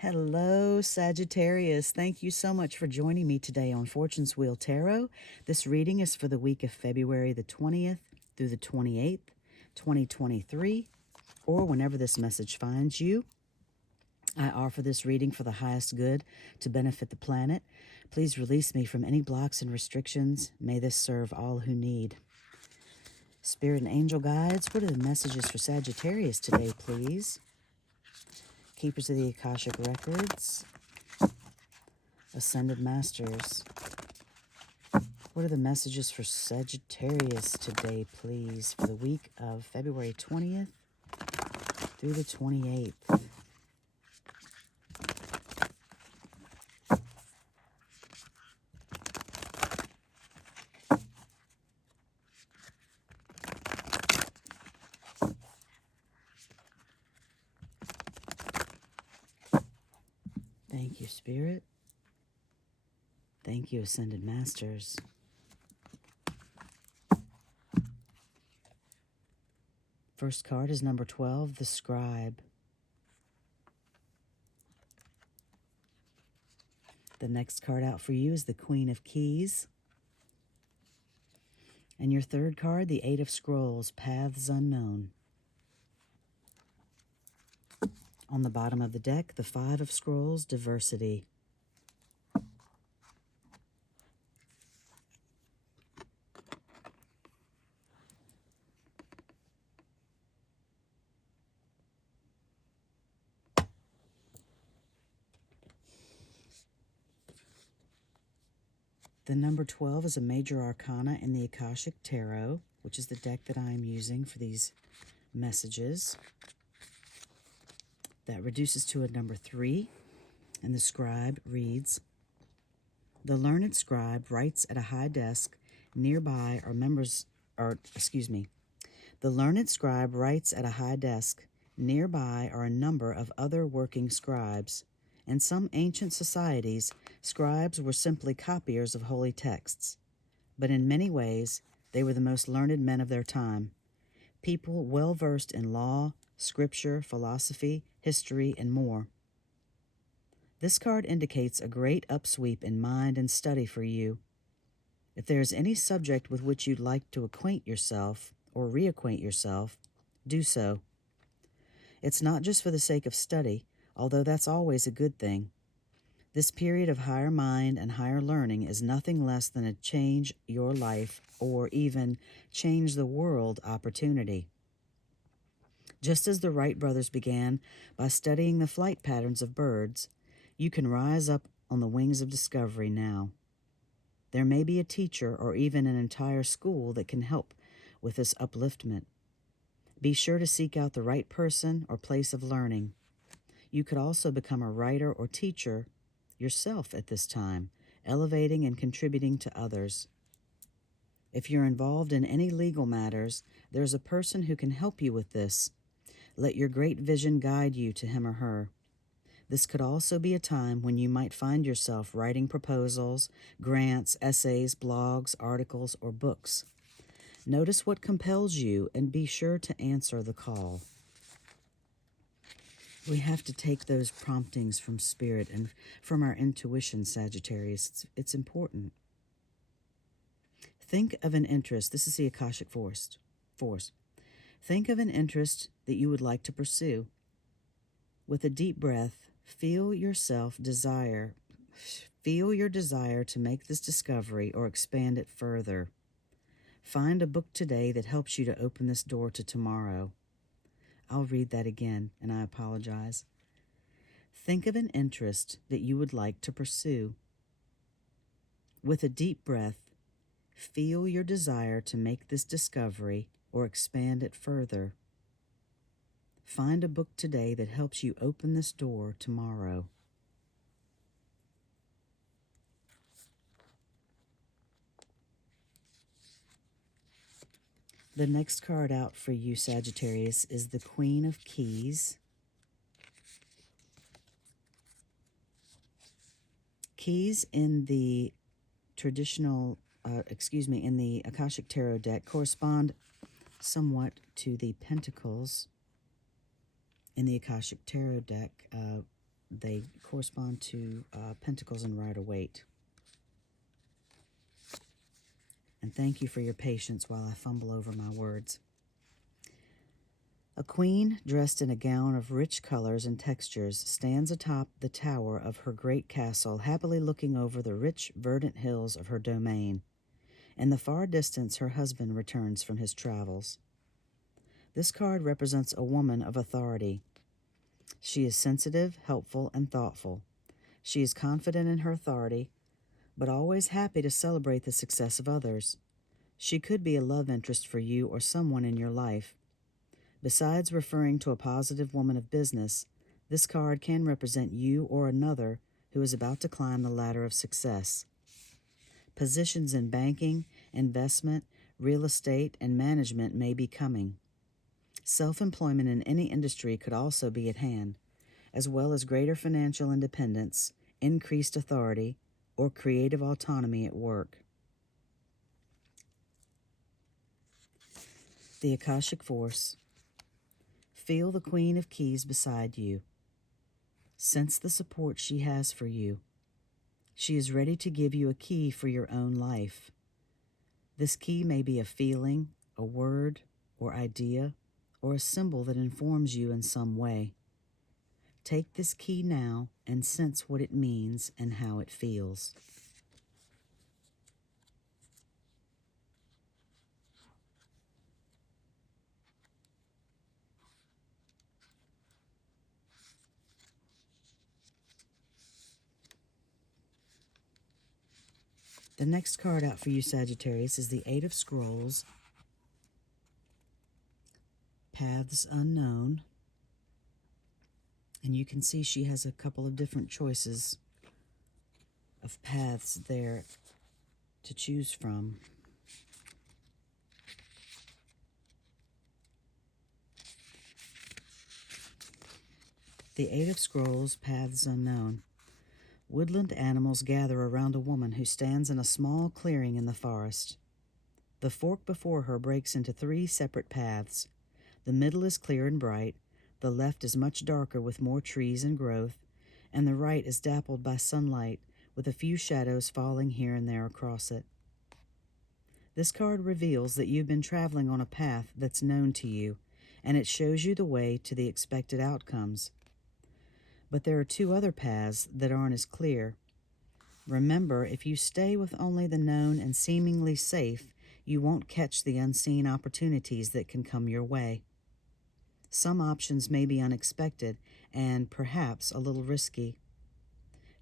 Hello, Sagittarius. Thank you so much for joining me today on Fortune's Wheel Tarot. This reading is for the week of February the 20th through the 28th, 2023, or whenever this message finds you. I offer this reading for the highest good to benefit the planet. Please release me from any blocks and restrictions. May this serve all who need. Spirit and angel guides, what are the messages for Sagittarius today, please? Keepers of the Akashic Records, Ascended Masters. What are the messages for Sagittarius today, please, for the week of February 20th through the 28th? Thank you, Spirit. Thank you, Ascended Masters. First card is number 12, the Scribe. The next card out for you is the Queen of Keys. And your third card, the Eight of Scrolls, Paths Unknown. On the bottom of the deck, the Five of Scrolls, Diversity. The number 12 is a major arcana in the Akashic Tarot, which is the deck that I am using for these messages. That reduces to a number 3, and the scribe reads, "The learned scribe writes at a high desk nearby are the learned scribe writes at a high desk. Nearby are a number of other working scribes. In some ancient societies, scribes were simply copiers of holy texts, but in many ways, they were the most learned men of their time, people well versed in law, scripture, philosophy, history, and more. This card indicates a great upsweep in mind and study for you. If there is any subject with which you'd like to acquaint yourself or reacquaint yourself, do so. It's not just for the sake of study, although that's always a good thing. This period of higher mind and higher learning is nothing less than a change your life or even change the world opportunity. Just as the Wright brothers began by studying the flight patterns of birds, you can rise up on the wings of discovery now. There may be a teacher or even an entire school that can help with this upliftment. Be sure to seek out the right person or place of learning. You could also become a writer or teacher yourself at this time, elevating and contributing to others. If you're involved in any legal matters, there's a person who can help you with this. Let your great vision guide you to him or her. This could also be a time when you might find yourself writing proposals, grants, essays, blogs, articles, or books. Notice what compels you and be sure to answer the call. We have to take those promptings from Spirit and from our intuition, Sagittarius. It's important. Think of an interest. This is the Akashic Force. Think of an interest that you would like to pursue. With a deep breath, feel your desire to make this discovery or expand it further. Find a book today that helps you to open this door to tomorrow. I'll read that again, and I apologize. Think of an interest that you would like to pursue. With a deep breath, feel your desire to make this discovery or expand it further. Find a book today that helps you open this door tomorrow. The next card out for you, Sagittarius, is the Queen of Keys. Keys in the traditional, in the Akashic Tarot deck correspond somewhat to the Pentacles in the Akashic Tarot deck. they correspond to Pentacles and Rider-Waite. And thank you for your patience while I fumble over my words. A queen dressed in a gown of rich colors and textures stands atop the tower of her great castle, happily looking over the rich, verdant hills of her domain. In the far distance, her husband returns from his travels. This card represents a woman of authority. She is sensitive, helpful, and thoughtful. She is confident in her authority, but always happy to celebrate the success of others. She could be a love interest for you or someone in your life. Besides referring to a positive woman of business, this card can represent you or another who is about to climb the ladder of success. Positions in banking, investment, real estate, and management may be coming. Self-employment in any industry could also be at hand, as well as greater financial independence, increased authority, or creative autonomy at work. The Akashic Force. Feel the Queen of Keys beside you. Sense the support she has for you. She is ready to give you a key for your own life. This key may be a feeling, a word, or idea, or a symbol that informs you in some way. Take this key now and sense what it means and how it feels. The next card out for you, Sagittarius, is the Eight of Scrolls, Paths Unknown. And you can see she has a couple of different choices of paths there to choose from. The Eight of Scrolls, Paths Unknown. Woodland animals gather around a woman who stands in a small clearing in the forest. The fork before her breaks into 3 separate paths. The middle is clear and bright, the left is much darker with more trees and growth, and the right is dappled by sunlight with a few shadows falling here and there across it. This card reveals that you've been traveling on a path that's known to you, and it shows you the way to the expected outcomes. But there are 2 other paths that aren't as clear. Remember, if you stay with only the known and seemingly safe, you won't catch the unseen opportunities that can come your way. Some options may be unexpected and perhaps a little risky.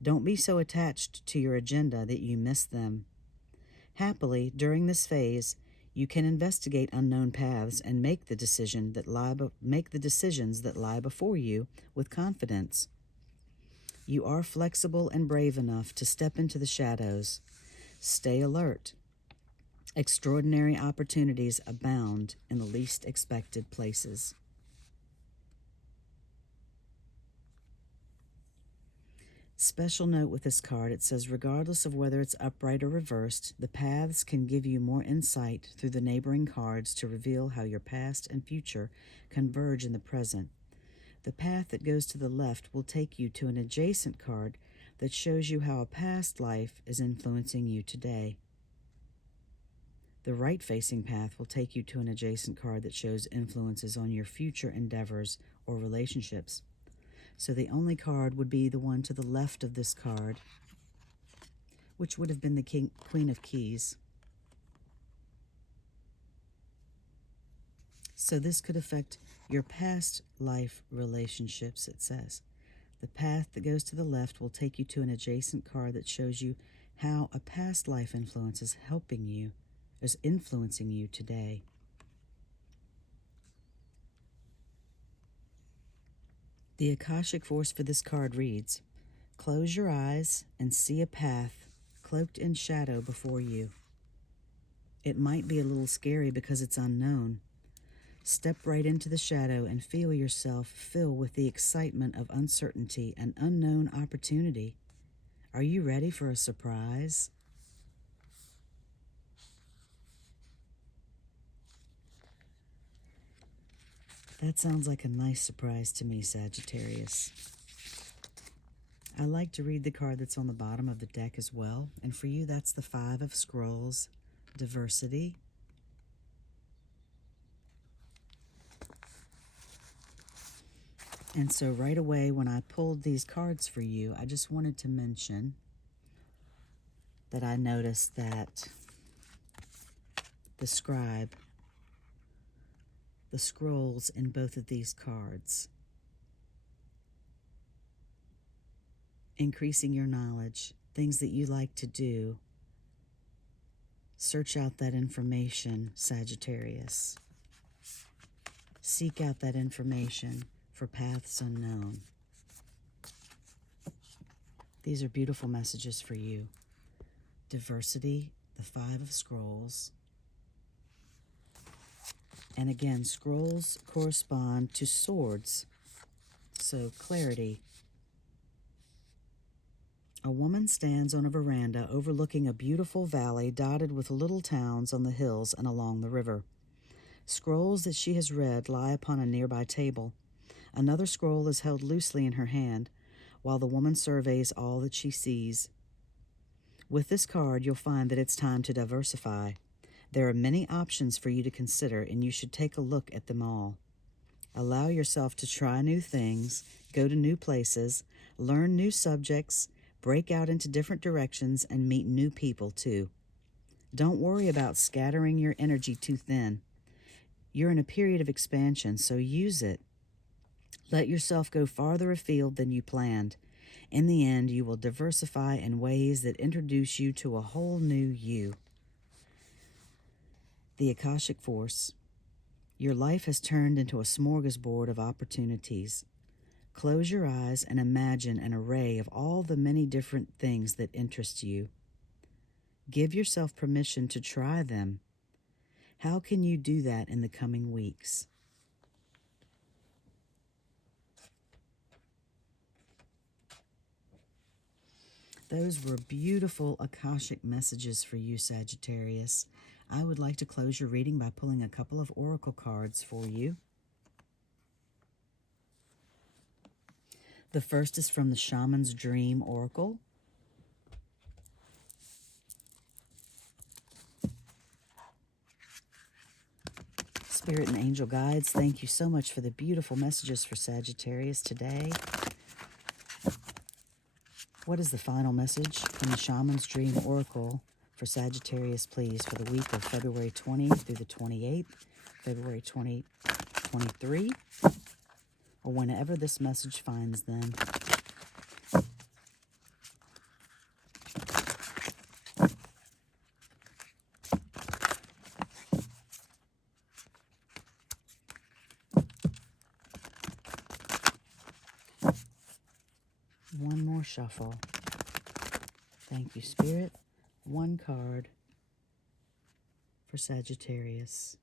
Don't be so attached to your agenda that you miss them. Happily, during this phase, you can investigate unknown paths and make the decisions that lie before you with confidence. You are flexible and brave enough to step into the shadows. Stay alert. Extraordinary opportunities abound in the least expected places. Special note with this card, it says regardless of whether it's upright or reversed, the paths can give you more insight through the neighboring cards to reveal how your past and future converge in the present. The path that goes to the left will take you to an adjacent card that shows you how a past life is influencing you today. The right-facing path will take you to an adjacent card that shows influences on your future endeavors or relationships. So the only card would be the one to the left of this card, which would have been the Queen of Keys. So this could affect your past life relationships, it says. The path that goes to the left will take you to an adjacent card that shows you how a past life influence is influencing you today. The Akashic Force for this card reads, close your eyes and see a path cloaked in shadow before you. It might be a little scary because it's unknown. Step right into the shadow and feel yourself fill with the excitement of uncertainty and unknown opportunity. Are you ready for a surprise? That sounds like a nice surprise to me, Sagittarius. I like to read the card that's on the bottom of the deck as well. And for you, that's the Five of Scrolls, Diversity. And so right away when I pulled these cards for you, I just wanted to mention that I noticed that the scribe, the scrolls in both of these cards, increasing your knowledge, things that you like to do. Search out that information, Sagittarius. Seek out that information for paths unknown. These are beautiful messages for you. Diversity, the Five of Scrolls. And again, scrolls correspond to swords, so clarity. A woman stands on a veranda overlooking a beautiful valley dotted with little towns on the hills and along the river. Scrolls that she has read lie upon a nearby table. Another scroll is held loosely in her hand, while the woman surveys all that she sees. With this card, you'll find that it's time to diversify. There are many options for you to consider, and you should take a look at them all. Allow yourself to try new things, go to new places, learn new subjects, break out into different directions, and meet new people too. Don't worry about scattering your energy too thin. You're in a period of expansion, so use it. Let yourself go farther afield than you planned. In the end, you will diversify in ways that introduce you to a whole new you. The Akashic Force. Your life has turned into a smorgasbord of opportunities. Close your eyes and imagine an array of all the many different things that interest you. Give yourself permission to try them. How can you do that in the coming weeks? Those were beautiful Akashic messages for you, Sagittarius. I would like to close your reading by pulling a couple of oracle cards for you. The first is from the Shaman's Dream Oracle. Spirit and angel guides, thank you so much for the beautiful messages for Sagittarius today. What is the final message from the Shaman's Dream Oracle for Sagittarius, please, for the week of February 20th through the 28th, February 2023, or whenever this message finds them? One more shuffle. Thank you, Spirit. One card for Sagittarius.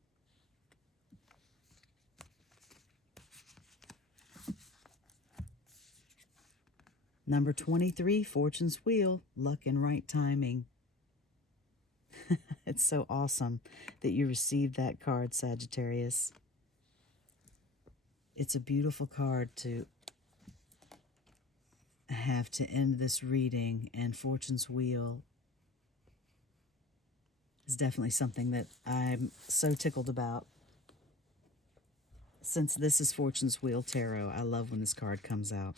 Number 23, Fortune's Wheel, luck and right timing. It's so awesome that you received that card, Sagittarius. It's a beautiful card to have to end this reading, and Fortune's Wheel is definitely something that I'm so tickled about. Since this is Fortune's Wheel Tarot, I love when this card comes out.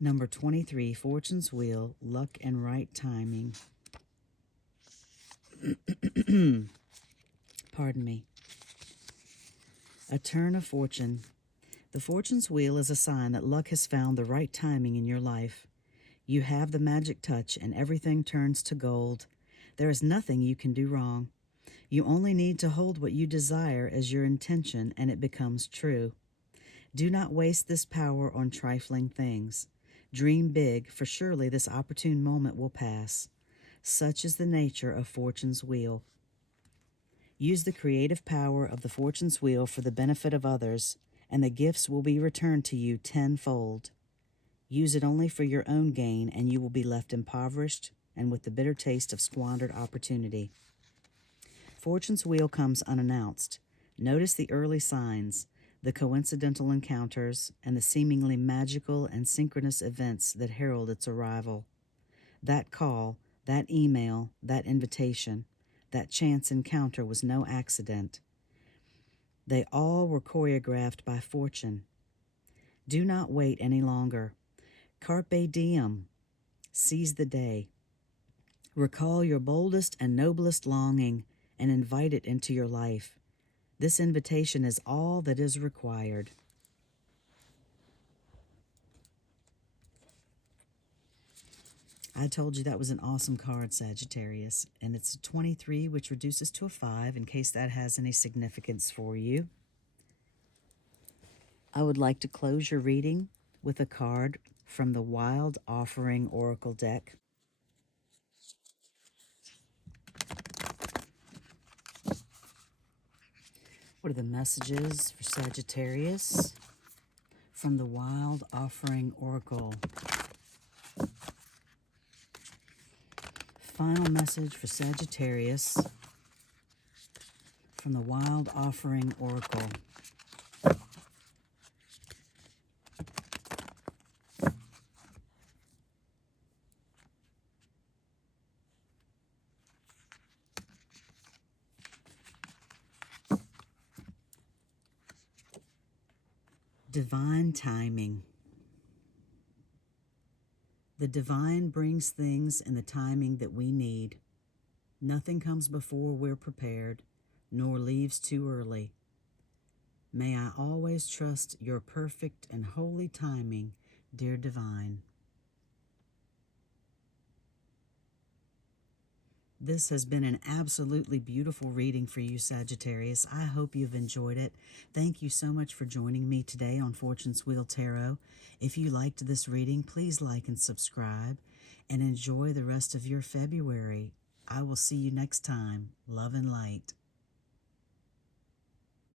Number 23, Fortune's Wheel, luck and right timing. Pardon me. A turn of fortune. The Fortune's Wheel is a sign that luck has found the right timing in your life. You have the magic touch and everything turns to gold. There is nothing you can do wrong. You only need to hold what you desire as your intention and it becomes true. Do not waste this power on trifling things. Dream big, for surely this opportune moment will pass. Such is the nature of Fortune's Wheel. Use the creative power of the Fortune's Wheel for the benefit of others, and the gifts will be returned to you tenfold. Use it only for your own gain, and you will be left impoverished and with the bitter taste of squandered opportunity. Fortune's Wheel comes unannounced. Notice the early signs. the coincidental encounters, and the seemingly magical and synchronous events that herald its arrival. That call, that email, that invitation, that chance encounter was no accident. They all were choreographed by fortune. Do not wait any longer. Carpe diem. Seize the day. Recall your boldest and noblest longing and invite it into your life. This invitation is all that is required. I told you that was an awesome card, Sagittarius, and it's a 23, which reduces to a 5 in case that has any significance for you. I would like to close your reading with a card from the Wild Offering Oracle deck. What are the messages for Sagittarius from the Wild Offering Oracle? Final message for Sagittarius from the Wild Offering Oracle. Divine timing. The divine brings things in the timing that we need. Nothing comes before we're prepared, nor leaves too early. May I always trust your perfect and holy timing, dear divine. This has been an absolutely beautiful reading for you, Sagittarius. I hope you've enjoyed it. Thank you so much for joining me today on Fortune's Wheel Tarot. If you liked this reading, please like and subscribe, and enjoy the rest of your February. I will see you next time. Love and light.